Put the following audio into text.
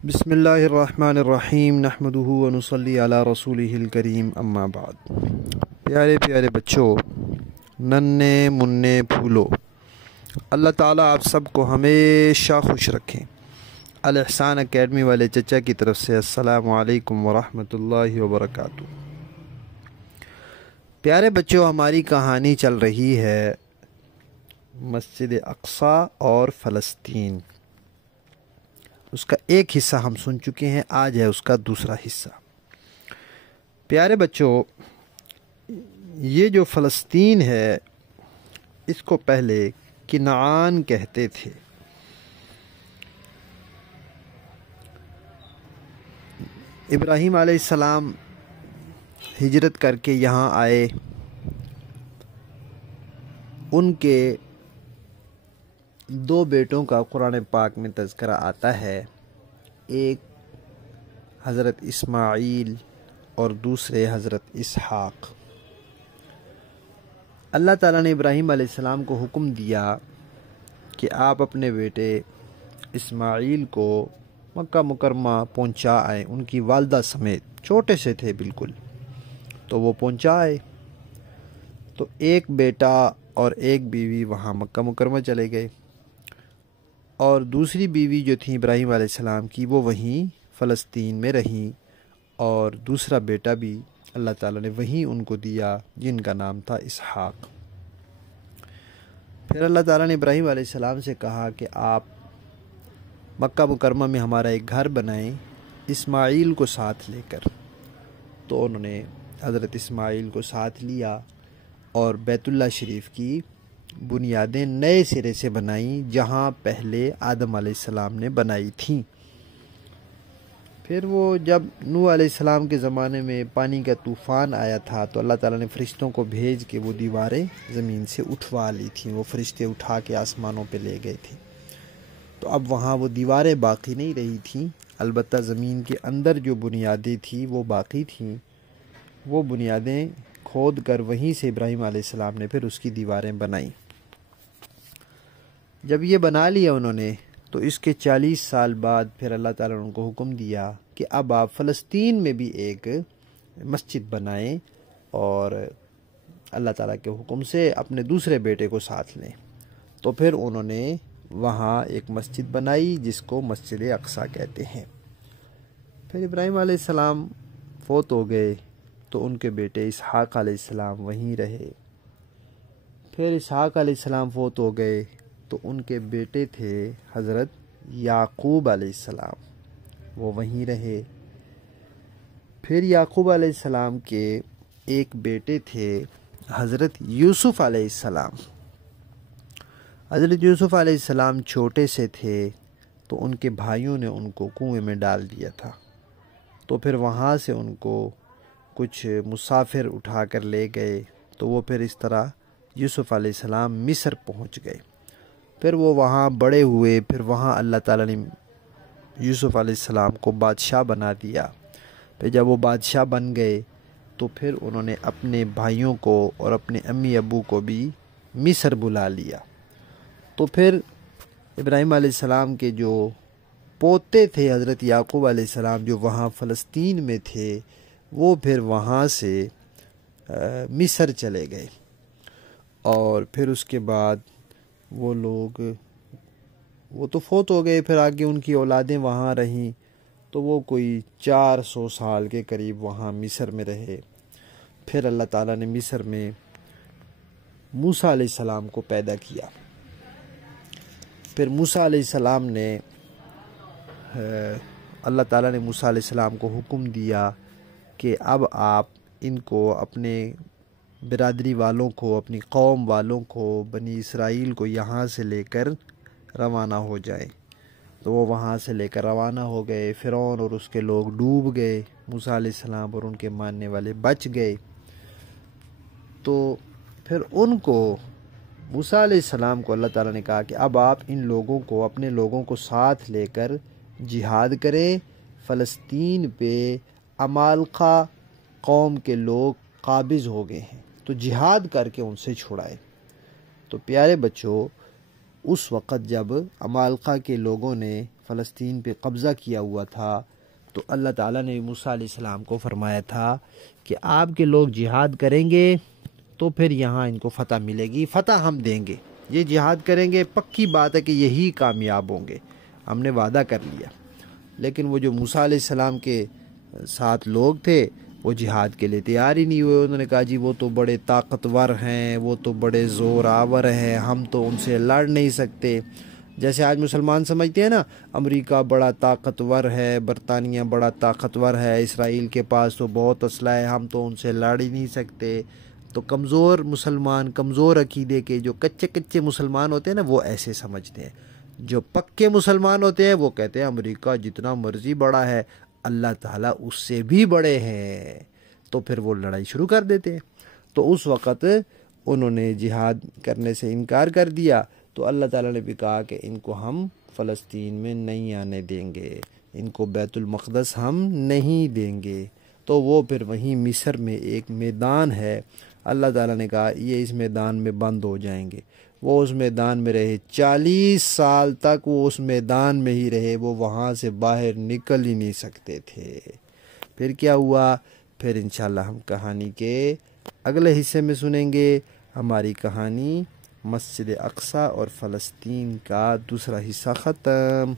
بسم اللہ الرحمن الرحیم نحمدہ ونصلی علی رسولہ الکریم اما بعد۔ پیارے پیارے بچوں، ننھے منھے پھولو، اللہ تعالیٰ آپ سب کو ہمیشہ خوش رکھیں۔ الاحسان اکیڈمی والے چچا کی طرف سے السلام علیکم ورحمۃ اللہ وبرکاتہ۔ پیارے بچوں، ہماری کہانی چل رہی ہے مسجد اقصی اور فلسطین۔ اس کا ایک حصہ ہم سن چکے ہیں، آج ہے اس کا دوسرا حصہ۔ پیارے بچوں، یہ جو فلسطین ہے اس کو پہلے کنعان کہتے تھے۔ ابراہیم علیہ السلام ہجرت کر کے یہاں آئے، ان کے دو بیٹوں کا قرآن پاک میں تذکرہ آتا ہے، ایک حضرت اسماعیل اور دوسرے حضرت اسحاق۔ اللہ تعالیٰ نے ابراہیم علیہ السلام کو حکم دیا کہ آپ اپنے بیٹے اسماعیل کو مکہ مکرمہ پہنچا آئیں، ان کی والدہ سمیت، چھوٹے سے تھے بالکل، تو وہ پہنچا آئے۔ تو ایک بیٹا اور ایک بیوی وہاں مکہ مکرمہ چلے گئے، اور دوسری بیوی جو تھی ابراہیم علیہ السلام کی وہ وہیں فلسطین میں رہیں، اور دوسرا بیٹا بھی اللہ تعالیٰ نے وہیں ان کو دیا جن کا نام تھا اسحاق۔ پھر اللہ تعالیٰ نے ابراہیم علیہ السلام سے کہا کہ آپ مکہ مکرمہ میں ہمارا ایک گھر بنائیں اسماعیل کو ساتھ لے کر۔ تو انہوں نے حضرت اسماعیل کو ساتھ لیا اور بیت اللہ شریف کی بنیادیں نئے سرے سے بنائیں، جہاں پہلے آدم علیہ السلام نے بنائی تھیں۔ پھر وہ جب نوح علیہ السلام کے زمانے میں پانی کا طوفان آیا تھا تو اللہ تعالیٰ نے فرشتوں کو بھیج کے وہ دیواریں زمین سے اٹھوا لی تھیں، وہ فرشتے اٹھا کے آسمانوں پہ لے گئے تھے۔ تو اب وہاں وہ دیواریں باقی نہیں رہی تھیں، البتہ زمین کے اندر جو بنیادیں تھیں وہ باقی تھیں۔ وہ بنیادیں کھود کر وہیں سے ابراہیم علیہ السلام نے پھر اس کی دیواریں بنائیں۔ جب یہ بنا لیا انہوں نے تو اس کے 40 سال بعد پھر اللہ تعالیٰ نے ان کو حکم دیا کہ اب آپ فلسطین میں بھی ایک مسجد بنائیں، اور اللہ تعالیٰ کے حکم سے اپنے دوسرے بیٹے کو ساتھ لیں۔ تو پھر انہوں نے وہاں ایک مسجد بنائی جس کو مسجد اقصی کہتے ہیں۔ پھر ابراہیم علیہ السلام فوت ہو گئے تو ان کے بیٹے اسحاق علیہ السلام وہیں رہے۔ پھر اسحاق علیہ السلام فوت ہو گئے تو ان کے بیٹے تھے حضرت یعقوب علیہ السلام، وہ وہیں رہے۔ پھر یعقوب علیہ السلام کے ایک بیٹے تھے حضرت یوسف علیہ السلام۔ حضرت یوسف علیہ السلام چھوٹے سے تھے تو ان کے بھائیوں نے ان کو کنویں میں ڈال دیا تھا، تو پھر وہاں سے ان کو کچھ مسافر اٹھا کر لے گئے، تو وہ پھر اس طرح یوسف علیہ السلام مصر پہنچ گئے۔ پھر وہ وہاں بڑے ہوئے، پھر وہاں اللہ تعالیٰ نے یوسف علیہ السلام کو بادشاہ بنا دیا۔ پھر جب وہ بادشاہ بن گئے تو پھر انہوں نے اپنے بھائیوں کو اور اپنے امی ابو کو بھی مصر بلا لیا۔ تو پھر ابراہیم علیہ السلام کے جو پوتے تھے حضرت یعقوب علیہ السلام، جو وہاں فلسطین میں تھے، وہ پھر وہاں سے مصر چلے گئے، اور پھر اس کے بعد وہ لوگ تو فوت ہو گئے، پھر آگے ان کی اولادیں وہاں رہیں، تو وہ کوئی 400 سال کے قریب وہاں مصر میں رہے۔ پھر اللہ تعالیٰ نے مصر میں موسیٰ علیہ السلام کو پیدا کیا۔ پھر موسیٰ علیہ السلام نے اللہ تعالیٰ نے موسیٰ علیہ السلام کو حکم دیا کہ اب آپ ان کو، اپنے برادری والوں کو، اپنی قوم والوں کو، بنی اسرائیل کو یہاں سے لے کر روانہ ہو جائیں۔ تو وہ وہاں سے لے کر روانہ ہو گئے۔ فرعون اور اس کے لوگ ڈوب گئے، موسیٰ علیہ السلام اور ان کے ماننے والے بچ گئے۔ تو پھر ان کو، موسیٰ علیہ السلام کو اللہ تعالیٰ نے کہا کہ اب آپ ان لوگوں کو، اپنے لوگوں کو ساتھ لے کر جہاد کریں۔ فلسطین پہ عمالقہ قوم کے لوگ قابض ہو گئے ہیں، تو جہاد کر کے ان سے چھڑائے۔ تو پیارے بچوں، اس وقت جب عمالقہ کے لوگوں نے فلسطین پہ قبضہ کیا ہوا تھا، تو اللہ تعالیٰ نے موسیٰ علیہ السلام کو فرمایا تھا کہ آپ کے لوگ جہاد کریں گے تو پھر یہاں ان کو فتح ملے گی، فتح ہم دیں گے، یہ جہاد کریں گے، پکی بات ہے کہ یہی کامیاب ہوں گے، ہم نے وعدہ کر لیا۔ لیکن وہ جو موسیٰ علیہ السلام کے ساتھ لوگ تھے وہ جہاد کے لیے تیار ہی نہیں ہوئے۔ انہوں نے کہا جی وہ تو بڑے طاقتور ہیں، وہ تو بڑے زور آور ہیں، ہم تو ان سے لڑ نہیں سکتے۔ جیسے آج مسلمان سمجھتے ہیں نا، امریکہ بڑا طاقتور ہے، برطانیہ بڑا طاقتور ہے، اسرائیل کے پاس تو بہت اسلحہ ہے، ہم تو ان سے لڑ ہی نہیں سکتے۔ تو کمزور مسلمان، کمزور عقیدے کے جو کچے مسلمان ہوتے ہیں نا، وہ ایسے سمجھتے ہیں۔ جو پکے مسلمان ہوتے ہیں وہ کہتے ہیں امریکہ جتنا مرضی بڑا ہے، اللہ تعالیٰ اس سے بھی بڑے ہیں، تو پھر وہ لڑائی شروع کر دیتے ہیں۔ تو اس وقت انہوں نے جہاد کرنے سے انکار کر دیا، تو اللہ تعالیٰ نے بھی کہا کہ ان کو ہم فلسطین میں نہیں آنے دیں گے، ان کو بیت المقدس ہم نہیں دیں گے۔ تو وہ پھر وہیں مصر میں ایک میدان ہے، اللہ تعالیٰ نے کہا یہ اس میدان میں بند ہو جائیں گے۔ وہ اس میدان میں رہے، 40 سال تک وہ اس میدان میں ہی رہے، وہ وہاں سے باہر نکل ہی نہیں سکتے تھے۔ پھر کیا ہوا؟ پھر انشاءاللہ ہم کہانی کے اگلے حصے میں سنیں گے۔ ہماری کہانی مسجد اقصی اور فلسطین کا دوسرا حصہ ختم۔